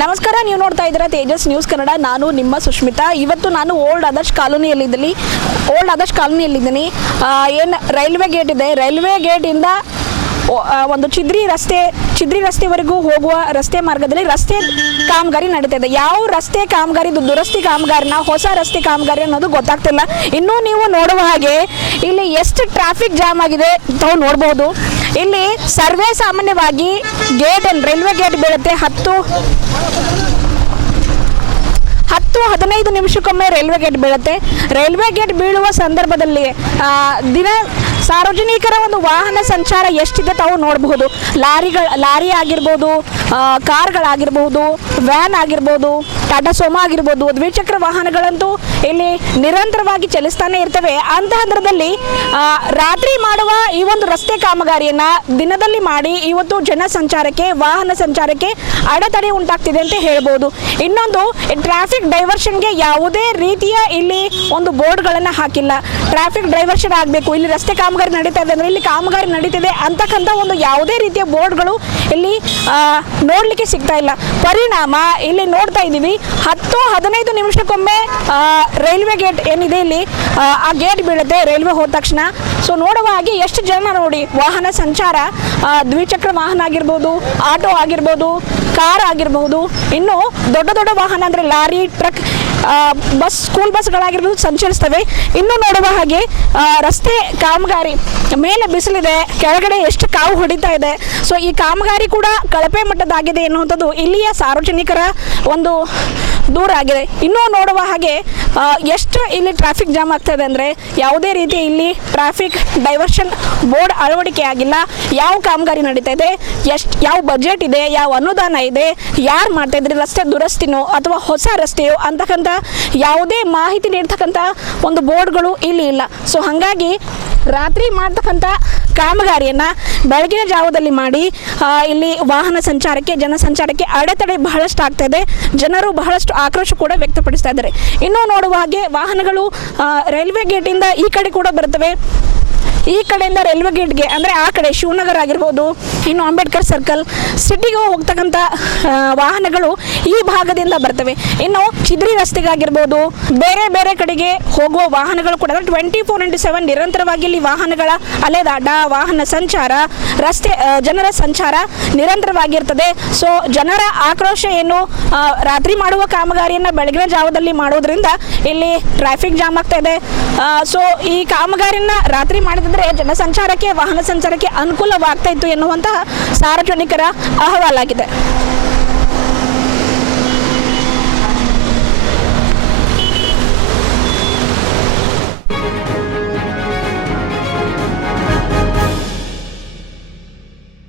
ನಮಸ್ಕಾರ, ನೀವು ನೋಡ್ತಾ ಇದ್ದೀರಾ ತೇಜಸ್ ನ್ಯೂಸ್ ಕನ್ನಡ. ನಾನು ನಿಮ್ಮ ಸುಷ್ಮಿತಾ. ಇವತ್ತು ನಾನು ಓಲ್ಡ್ ಆದರ್ಶ್ ಕಾಲೋನಿಯಲ್ಲಿದ್ದೀನಿ. ಏನು ರೈಲ್ವೆ ಗೇಟ್ ಇದೆ, ರೈಲ್ವೆ ಗೇಟಿಂದ ಒಂದು ಚಿದ್ರಿ ರಸ್ತೆವರೆಗೂ ಹೋಗುವ ರಸ್ತೆ ಮಾರ್ಗದಲ್ಲಿ ರಸ್ತೆ ಕಾಮಗಾರಿ ನಡೀತಾ ಇದೆ. ಯಾವ ರಸ್ತೆ ಕಾಮಗಾರಿ, ದುರಸ್ತಿ ಕಾಮಗಾರಿನ, ಹೊಸ ರಸ್ತೆ ಕಾಮಗಾರಿ ಅನ್ನೋದು ಗೊತ್ತಾಗ್ತಿಲ್ಲ. ಇನ್ನೂ ನೀವು ನೋಡುವ ಹಾಗೆ ಇಲ್ಲಿ ಎಷ್ಟು ಟ್ರಾಫಿಕ್ ಜಾಮ್ ಆಗಿದೆ ತಾವು ನೋಡ್ಬೋದು. ಇಲ್ಲಿ ಸರ್ವೇ ಸಾಮಾನ್ಯವಾಗಿ ರೈಲ್ವೆ ಗೇಟ್ ಬೀಳುತ್ತೆ 10-15 ನಿಮಿಷಕ್ಕೊಮ್ಮೆ ರೈಲ್ವೆ ಗೇಟ್ ಬೀಳುತ್ತೆ. ರೈಲ್ವೆ ಗೇಟ್ ಬೀಳುವ ಸಂದರ್ಭದಲ್ಲಿ ಸಾರ್ವಜನಿಕರ ಒಂದು ವಾಹನ ಸಂಚಾರ ಎಷ್ಟಿದೆ ತಾವು ನೋಡಬಹುದು. ಲಾರಿ ಆಗಿರ್ಬೋದು, ಕಾರ್ಗಳಾಗಿರ್ಬೋದು, ವ್ಯಾನ್ ಆಗಿರ್ಬೋದು, ಟಾಟಾ ಸೋಮಾ ಆಗಿರ್ಬೋದು, ದ್ವಿಚಕ್ರ ವಾಹನಗಳಂತೂ ಇಲ್ಲಿ ನಿರಂತರವಾಗಿ ಚಲಿಸ್ತಾನೆ ಇರ್ತವೆ. ಅಂತಹದ್ರದಲ್ಲಿ ರಾತ್ರಿ ಮಾಡುವ ಈ ಒಂದು ರಸ್ತೆ ಕಾಮಗಾರಿಯನ್ನ ದಿನದಲ್ಲಿ ಮಾಡಿ ಇವತ್ತು ಜನ ಸಂಚಾರಕ್ಕೆ, ವಾಹನ ಸಂಚಾರಕ್ಕೆ ಅಡೆತಡೆ ಉಂಟಾಗ್ತಿದೆ ಅಂತ ಹೇಳ್ಬೋದು. ಇನ್ನೊಂದು, ಟ್ರಾಫಿಕ್ ಡೈವರ್ಷನ್ಗೆ ಯಾವುದೇ ರೀತಿಯ ಇಲ್ಲಿ ಒಂದು ಬೋರ್ಡ್ಗಳನ್ನು ಹಾಕಿಲ್ಲ. ಟ್ರಾಫಿಕ್ ಡೈವರ್ಷನ್ ಆಗಬೇಕು, ಇಲ್ಲಿ ರಸ್ತೆ ಕಾಮಗಾರಿ ನಡೀತಾ ಇದೆ ಅಂದರೆ ಇಲ್ಲಿ ಕಾಮಗಾರಿ ನಡೀತಿದೆ ಅಂತಕ್ಕಂಥ ಒಂದು ಯಾವುದೇ ರೀತಿಯ ಬೋರ್ಡ್ಗಳು ಇಲ್ಲಿ ನೋಡಲಿಕ್ಕೆ ಸಿಗ್ತಾ ಇಲ್ಲ. ಪರಿಣಾಮ ಇಲ್ಲಿ ನೋಡ್ತಾ ಇದ್ದೀವಿ 10-15 ನಿಮಿಷಕ್ಕೊಮ್ಮೆ ರೈಲ್ವೆ ಗೇಟ್ ಏನಿದೆ ಇಲ್ಲಿ ಆ ಗೇಟ್ ಬೀಳುತ್ತೆ ರೈಲ್ವೆ ಹೋದ ತಕ್ಷಣ. ಸೊ ನೋಡುವ ಹಾಗೆ ಎಷ್ಟು ಜನ ನೋಡಿ, ವಾಹನ ಸಂಚಾರ, ದ್ವಿಚಕ್ರ ವಾಹನ ಆಗಿರ್ಬೋದು, ಆಟೋ ಆಗಿರ್ಬೋದು, ಕಾರ್ ಆಗಿರಬಹುದು, ಇನ್ನು ದೊಡ್ಡ ವಾಹನ ಅಂದರೆ ಲಾರಿ, ಟ್ರಕ್, ಬಸ್, ಸ್ಕೂಲ್ ಬಸ್ಗಳಾಗಿರ್ಬೋದು ಸಂಚರಿಸ್ತವೆ. ಇನ್ನು ನೋಡುವ ಹಾಗೆ ರಸ್ತೆ ಕಾಮಗಾರಿ ಮೇಲೆ ಬಿಸಿಲಿದೆ, ಕೆಳಗಡೆ ಎಷ್ಟು ಕಾವು ಹೊಡಿತಾ ಇದೆ. ಸೊ ಈ ಕಾಮಗಾರಿ ಕೂಡ ಕಳಪೆ ಮಟ್ಟದಾಗಿದೆ ಎನ್ನುವಂಥದ್ದು ಇಲ್ಲಿಯ ಸಾರ್ವಜನಿಕರ ಒಂದು ದೂರ ಆಗಿದೆ. ಇನ್ನೂ ನೋಡುವ ಹಾಗೆ ಎಷ್ಟು ಇಲ್ಲಿ ಟ್ರಾಫಿಕ್ ಜಾಮ್ ಆಗ್ತಾ ಇದೆ ಅಂದರೆ ಯಾವುದೇ ರೀತಿ ಇಲ್ಲಿ ಟ್ರಾಫಿಕ್ ಡೈವರ್ಷನ್ ಬೋರ್ಡ್ ಅಳವಡಿಕೆ ಆಗಿಲ್ಲ. ಯಾವ ಕಾಮಗಾರಿ ನಡೀತಾ ಇದೆ, ಯಾವ ಬಜೆಟ್ ಇದೆ, ಯಾವ ಅನುದಾನ ಇದೆ, ಯಾರು ಮಾಡ್ತಾ ಇದ್ರಿ, ರಸ್ತೆ ದುರಸ್ತಿನೋ ಅಥವಾ ಹೊಸ ರಸ್ತೆಯೋ ಅಂತಕ್ಕಂಥ ಯಾವುದೇ ಮಾಹಿತಿ ನೀಡ್ತಕ್ಕಂಥ ಒಂದು ಬೋರ್ಡ್ಗಳು ಇಲ್ಲಿ ಇಲ್ಲ. ಸೊ ಹಾಗಾಗಿ ರಾತ್ರಿ ಮಾಡ್ತಕ್ಕಂಥ ಕಾಮಗಾರಿಯನ್ನು ಬೆಳಗಿನ ಜಾವದಲ್ಲಿ ಮಾಡಿ ಇಲ್ಲಿ ವಾಹನ ಸಂಚಾರಕ್ಕೆ, ಜನ ಸಂಚಾರಕ್ಕೆ ಅಡೆತಡೆ ಬಹಳಷ್ಟು ಆಗ್ತಾ ಇದೆ. ಜನರು ಬಹಳಷ್ಟು ಆಕ್ರೋಶ ಕೂಡ ವ್ಯಕ್ತಪಡಿಸ್ತಾ ಇದ್ದಾರೆ. ಇನ್ನೂ ನೋಡುವ ಹಾಗೆ ವಾಹನಗಳು ರೈಲ್ವೆ ಗೇಟಿಂದ ಈ ಕಡೆ ಕೂಡ ಬರ್ತವೆ. ಈ ಕಡೆಯಿಂದ ರೈಲ್ವೆ ಗೇಟ್ಗೆ ಅಂದರೆ ಆ ಕಡೆ ಶಿವನಗರ ಆಗಿರ್ಬೋದು, ಇನ್ನು ಅಂಬೇಡ್ಕರ್ ಸರ್ಕಲ್, ಸಿಟಿಗೆ ಹೋಗ್ತಕ್ಕಂಥ ವಾಹನಗಳು ಈ ಭಾಗದಿಂದ ಬರ್ತವೆ. ಇನ್ನು ಚಿದ್ರಿ ರಸ್ತೆಗಾಗಿರ್ಬೋದು, ಬೇರೆ ಕಡೆಗೆ ಹೋಗುವ ವಾಹನಗಳು ಕೂಡ 24/7 ನಿರಂತರವಾಗಿ ಇಲ್ಲಿ ವಾಹನಗಳ ಅಲೆದಾಟ, ವಾಹನ ಸಂಚಾರ, ಜನರ ಸಂಚಾರ ನಿರಂತರವಾಗಿರ್ತದೆ. ಸೊ ಜನರ ಆಕ್ರೋಶ ಏನು, ರಾತ್ರಿ ಮಾಡುವ ಕಾಮಗಾರಿಯನ್ನು ಬೆಳಗಿನ ಜಾವದಲ್ಲಿ ಮಾಡೋದ್ರಿಂದ ಇಲ್ಲಿ ಟ್ರಾಫಿಕ್ ಜಾಮ್ ಆಗ್ತಾ ಇದೆ. ಸೊ ಈ ಕಾಮಗಾರಿಯನ್ನು ರಾತ್ರಿ ಮಾಡಿದ್ರೆ ಜನಸಂಚಾರಕ್ಕೆ, ವಾಹನ ಸಂಚಾರಕ್ಕೆ ಅನುಕೂಲವಾಗ್ತಾ ಇತ್ತು ಎನ್ನುವಂತಹ ಸಾರ್ವಜನಿಕರ ಅಹವಾಲಾಗಿದೆ.